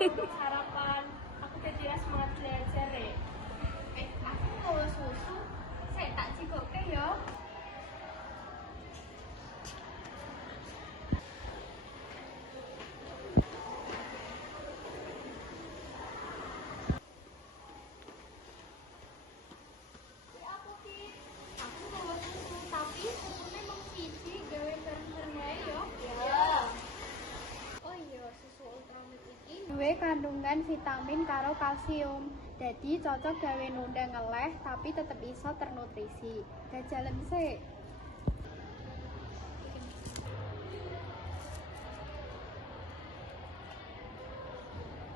Sarapan. Aku jadi semangat belajar ya. Aku mau susu. Saya tak cikoke ya. Aku mau susu, tapi susunya mau siji gawe bareng-bareng ae ya. Oh iya, susu Ultramilk iki duwe kandungan vitamin karo kalsium. Jadi cocok gawe nundang ngeleh tapi tetep iso ternutrisi. Jajalen sik.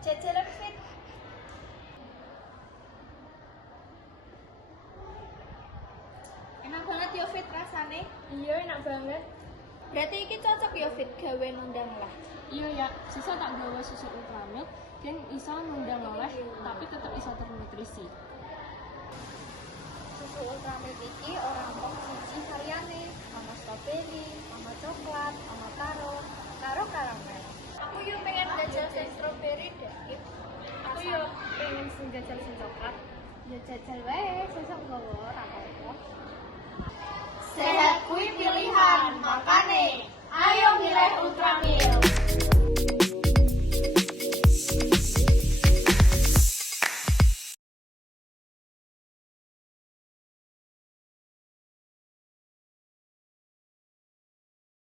Jajalan fit. Enak banget ya Fit rasane. Iya, enak banget. Berarti iki cocok ya Fit gawe nundang lah. Iya ya, sisa tak gawa susu Ultramilk dan iso nundang oleh tapi tetap iso ternutrisi. Susu Ultramilk iki ora mung siji variane, ana stroberi, ana coklat, ana karo karamel. Aku yo pengen jajal sing strawberry deh. Aku yo pengen sing jajal sing coklat. Ya jajal wae, sesuk nggawa ora apa-apa. Sehat kuwi pilihan, makane ayo milih Ultramilk.